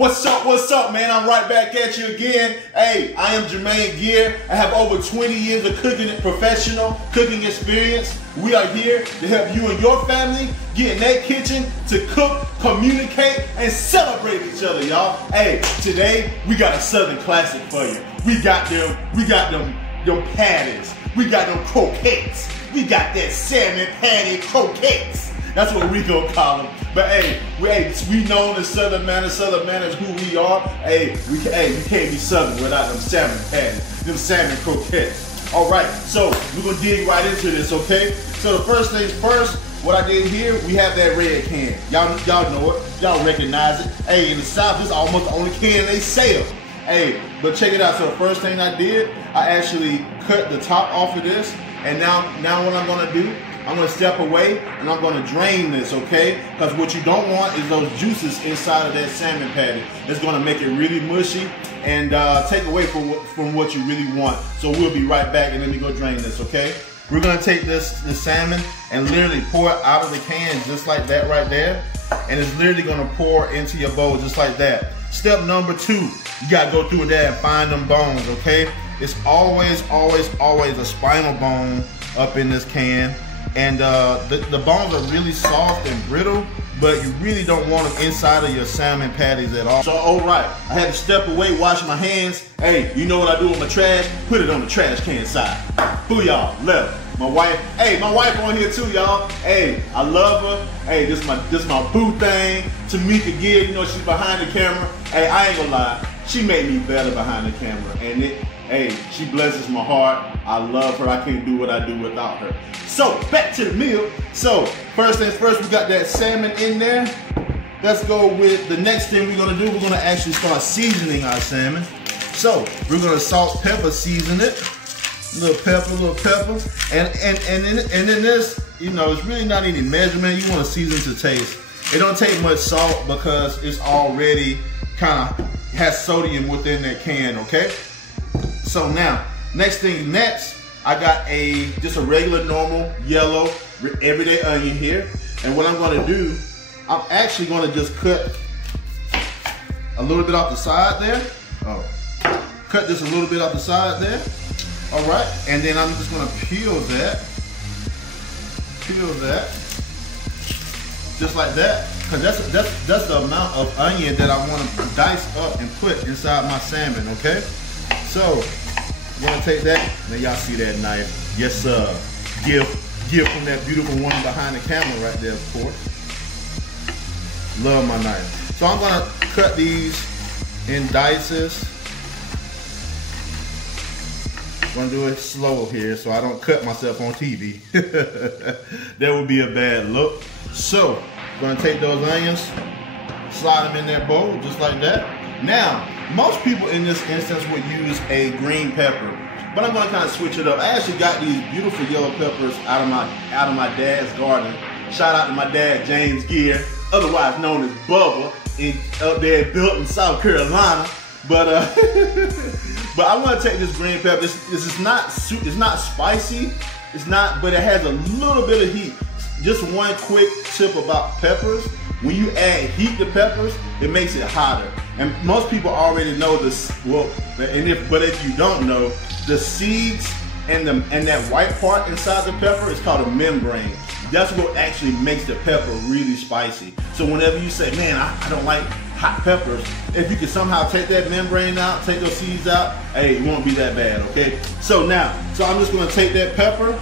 What's up, man? I'm right back at you again. Hey, I am Jermaine Gear. I have over 20 years of professional cooking experience. We are here to help you and your family get in that kitchen to cook, communicate, and celebrate each other, y'all. Hey, today we got a Southern classic for you. We got them patties. We got them croquettes. We got that salmon patty croquettes. That's what we gonna call them. But hey, we known as Southern manners. Southern manners who we are. Hey, we can't be Southern without them salmon patties, them salmon croquettes. All right, so we're gonna dig right into this, okay? So the first things first, what I did here, we have that red can. Y'all know it. Y'all recognize it. Hey, in the South, this is almost the only can they sell. Hey, but check it out. So the first thing I did, I actually cut the top off of this, and now what I'm gonna do, I'm gonna step away and I'm gonna drain this, okay? Because what you don't want is those juices inside of that salmon patty. It's gonna make it really mushy and take away from what you really want. So we'll be right back and let me go drain this, okay? We're gonna take this salmon and literally pour it out of the can just like that right there. And it's literally gonna pour into your bowl just like that. Step number 2, you gotta go through that and find them bones, okay? It's always a spinal bone up in this can. And the bones are really soft and brittle, but you really don't want them inside of your salmon patties at all. So, all right, I had to step away, wash my hands. Hey, you know what I do with my trash? Put it on the trash can side. Booyah, left. My wife on here too, y'all. Hey, I love her. Hey, this my boo thing. Tamika Gear, you know she's behind the camera. Hey, I ain't gonna lie, she made me better behind the camera, and hey, she blesses my heart. I love her. I can't do what I do without her. So, back to the meal. So, first things first, we got that salmon in there. Let's go with the next thing we're gonna do. We're gonna actually start seasoning our salmon. So, we're gonna salt, pepper, season it. Little pepper. And in this, you know, it's really not any measurement. You wanna season to taste. It don't take much salt because it's already kind of has sodium within that can, okay? So now, next, I got just a regular, normal, yellow, everyday onion here. And what I'm gonna do, I'm actually gonna just cut a little bit off the side there. Oh, cut this a little bit off the side there. All right, and then I'm just gonna peel that, just like that. Cause that's the amount of onion that I wanna dice up and put inside my salmon, okay? So, I'm gonna take that, now y'all see that knife. Yes sir, gift from that beautiful woman behind the camera right there, of course. Love my knife. So I'm gonna cut these in dices. I'm gonna do it slow here so I don't cut myself on TV. That would be a bad look. So, I'm gonna take those onions, slide them in that bowl just like that. Now, most people in this instance would use a green pepper, but I'm gonna kind of switch it up. I actually got these beautiful yellow peppers out of my dad's garden. Shout out to my dad, James Gear, otherwise known as Bubba, up there built in South Carolina. But but I want to take this green pepper. This is not spicy. It's not, but it has a little bit of heat. Just one quick tip about peppers. When you add heat to peppers, it makes it hotter. And most people already know this. Well, but if you don't know, the seeds and that white part inside the pepper is called a membrane. That's what actually makes the pepper really spicy. So whenever you say, man, I don't like hot peppers, if you can somehow take that membrane out, take those seeds out, hey, it won't be that bad, okay? So I'm just gonna take that pepper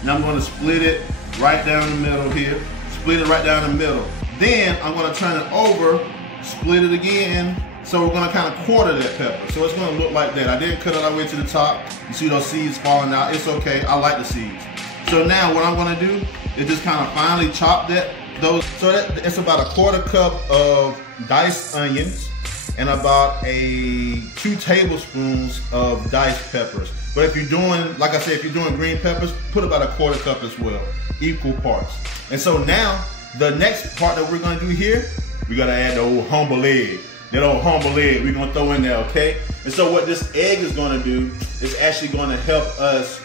and I'm gonna split it right down the middle here. Split it right down the middle. Then I'm gonna turn it over, split it again. So we're gonna kind of quarter that pepper. So it's gonna look like that. I didn't cut it all the way to the top. You see those seeds falling out. It's okay, I like the seeds. So now what I'm gonna do is just kind of finely chop those. So it's about a 1/4 cup of diced onions and about 2 tablespoons of diced peppers. But if you're doing, like I said, if you're doing green peppers, put about a 1/4 cup as well, equal parts. And so now, the next part that we're gonna do here, we gotta add the old humble egg. That old humble egg we're gonna throw in there, okay? And so what this egg is gonna do is actually gonna help us,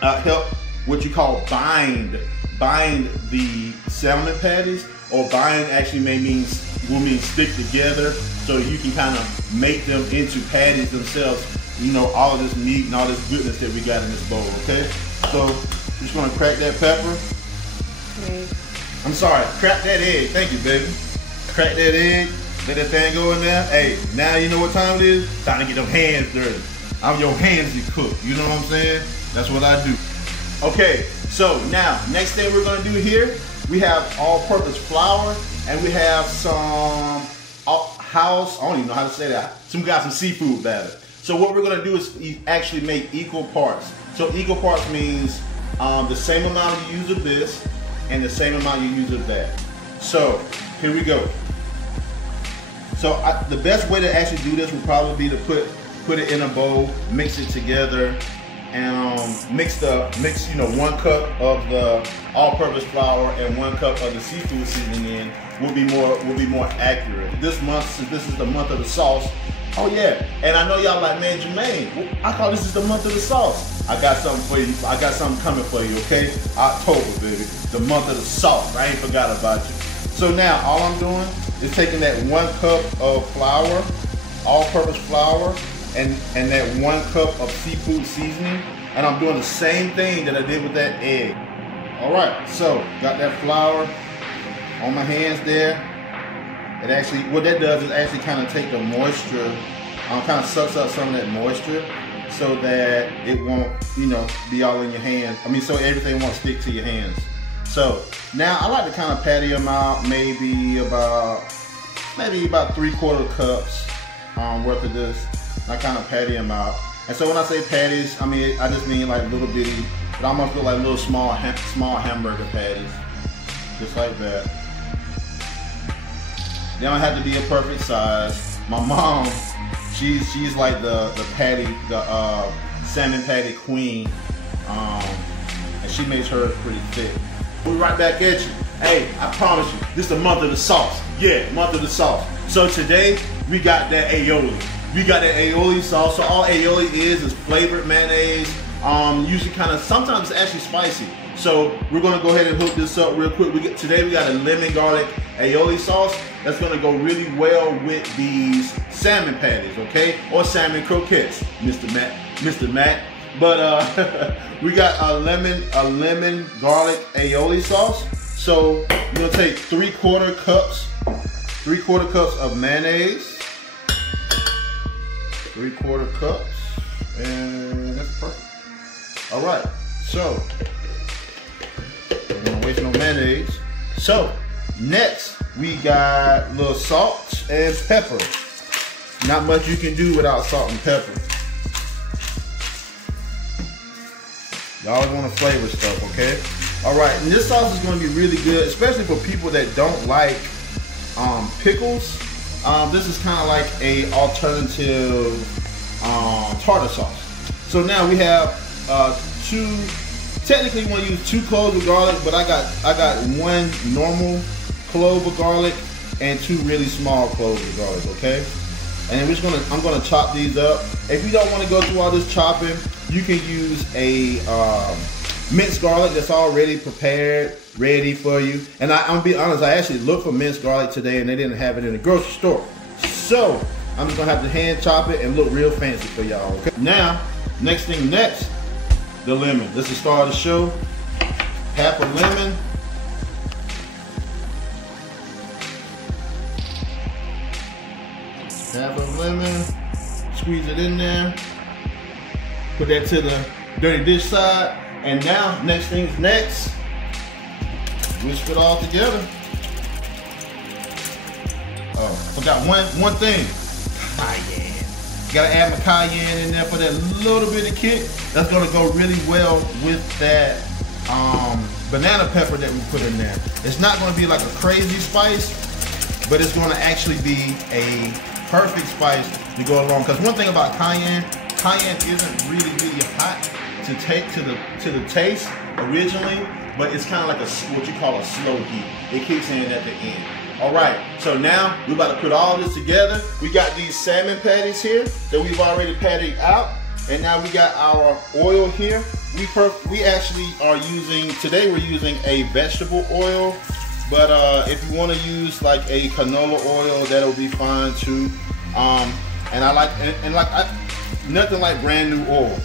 help what you call bind the salmon patties, or bind actually may mean will mean stick together, so you can kind of make them into patties themselves. You know, all of this meat and all this goodness that we got in this bowl, okay? So, just gonna crack that pepper. Okay. I'm sorry, crack that egg. Thank you, baby. Crack that egg, let that thing go in there. Hey, now you know what time it is? Time to get them hands dirty. I'm your handsy cook, you know what I'm saying? That's what I do. Okay, so now, next thing we're gonna do here, we have all-purpose flour, and we have some I don't even know how to say that. We got some seafood batter. So what we're gonna do is actually make equal parts. So equal parts means the same amount you use of this and the same amount you use of that. So here we go. So the best way to actually do this would probably be to put it in a bowl, mix it together, and mix 1 cup of the all-purpose flour and 1 cup of the seafood seasoning in will be more accurate. This month, since this is the month of the sauce, oh yeah, and I know y'all like, man, Jermaine, I thought this is the month of the sauce. I got something for you. I got something coming for you, okay? October, baby, the month of the sauce. I ain't forgot about you. So now, all I'm doing is taking that 1 cup of flour, all-purpose flour, and that 1 cup of seafood seasoning, and I'm doing the same thing that I did with that egg. All right, so got that flour on my hands there. It actually, what that does is actually kind of take the moisture, kind of sucks up some of that moisture, so that it won't, be all in your hands. I mean, so everything won't stick to your hands. So now I like to kind of patty them out, maybe about 3/4 cups worth of this. I kind of patty them out. And so when I say patties, I just mean like little bitty, it almost look like little small hamburger patties, just like that. They don't have to be a perfect size. My mom, she's like the salmon patty queen, and she makes hers pretty thick. We're right back at you. Hey, I promise you, this is the month of the sauce. Yeah, month of the sauce. So today we got that aioli. We got that aioli sauce. So all aioli is flavored mayonnaise. Usually sometimes it's actually spicy. So we're gonna go ahead and hook this up real quick. Today we got a lemon garlic aioli sauce that's gonna go really well with these salmon patties, okay? Or salmon croquettes, Mr. Matt. But we got a lemon garlic aioli sauce. So we're gonna take 3/4 cups of mayonnaise. 3/4 cups, and that's perfect. All right, so don't want to waste no mayonnaise. So next we got a little salt and pepper. Not much you can do without salt and pepper. Y'all want to flavor stuff, okay? All right, and this sauce is going to be really good, especially for people that don't like pickles. This is kind of like a alternative tartar sauce. So now we have technically you want to use 2 cloves of garlic, but I got 1 normal clove of garlic and 2 really small cloves of garlic, okay? And I'm gonna chop these up. If you don't want to go through all this chopping, you can use a minced garlic that's already prepared, ready for you. And I'm gonna be honest, I actually looked for minced garlic today and they didn't have it in the grocery store. So I'm just gonna have to hand chop it and look real fancy for y'all, okay? Now, next, the lemon. This is the star of the show. Half a lemon. Half a lemon. Squeeze it in there. Put that to the dirty dish side. And now, next thing's next. Whisk it all together. Oh, forgot one thing. Cayenne. Gotta add my cayenne in there for that little bit of kick. That's gonna go really well with that banana pepper that we put in there. It's not gonna be like a crazy spice, but it's gonna actually be a perfect spice to go along. Because one thing about cayenne isn't really hot to take to the taste originally, but it's kind of like what you call a slow heat. It kicks in at the end. All right, so now we're about to put all this together. We got these salmon patties here that we've already patted out, and now we got our oil here. We actually are using, today we're using a vegetable oil. But if you want to use like a canola oil, that'll be fine too. And I like nothing like brand new oil.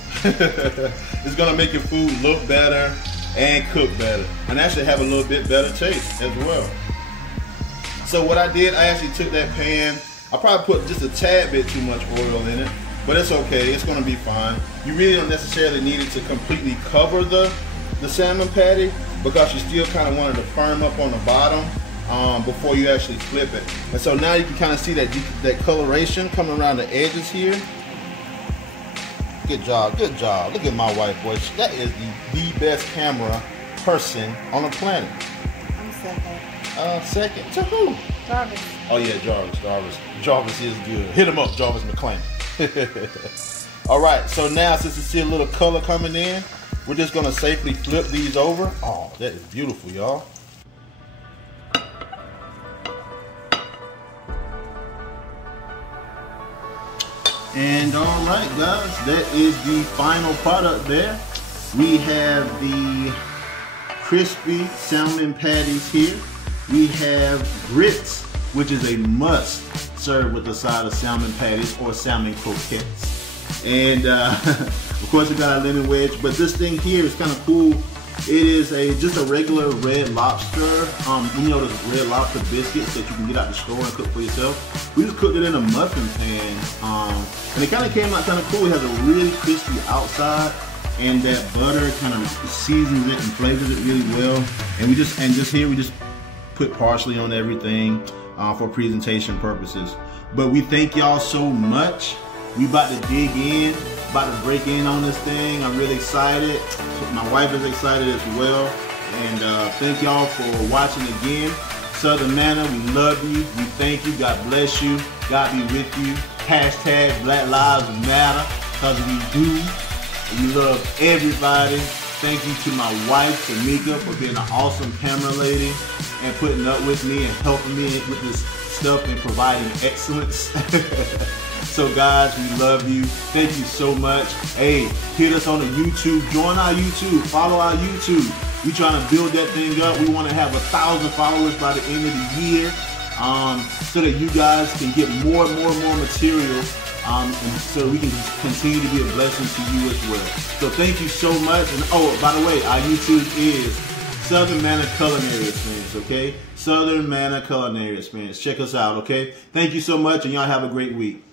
It's gonna make your food look better and cook better, and actually have a little bit better taste as well. So what I did, I actually took that pan. I probably put just a tad bit too much oil in it, but it's okay. It's gonna be fine. You really don't necessarily need it to completely cover the salmon patty, because you still kind of want it to firm up on the bottom before you actually flip it. And so now you can kind of see that coloration coming around the edges here. Good job, good job. Look at my wife, boy. That is the best camera person on the planet. I'm second. Second to who? Jarvis. Oh yeah, Jarvis. Jarvis is good. Hit him up, Jarvis McClain. All right, so now since you see a little color coming in, we're just gonna safely flip these over. Oh, that is beautiful, y'all. And all right, guys, that is the final product there. We have the crispy salmon patties here. We have grits, which is a must serve with a side of salmon patties or salmon croquettes. And of course, we got our lemon wedge, but this thing here is kind of cool. It is just a regular red lobster. You know, those red lobster biscuits that you can get out the store and cook for yourself. We just cooked it in a muffin pan, and it kind of came out kind of cool. It has a really crispy outside, and that butter kind of seasons it and flavors it really well. And just here we just put parsley on everything for presentation purposes. But we thank y'all so much. We about to dig in, about to break in on this thing. I'm really excited. My wife is excited as well. And thank y'all for watching again. Southern Manna, we love you. We thank you. God bless you. God be with you. Hashtag Black Lives Matter, because we do. We love everybody. Thank you to my wife, Tamika, for being an awesome camera lady and putting up with me and helping me with this stuff and providing excellence. So guys, we love you. Thank you so much. Hey, hit us on the YouTube. Join our YouTube. Follow our YouTube. We trying to build that thing up. We want to have 1,000 followers by the end of the year, so that you guys can get more and more material, and so we can continue to be a blessing to you as well. So thank you so much. And oh, by the way, our YouTube is Southern Manna Culinary Experience, okay? Southern Manna Culinary Experience. Check us out, okay? Thank you so much, and y'all have a great week.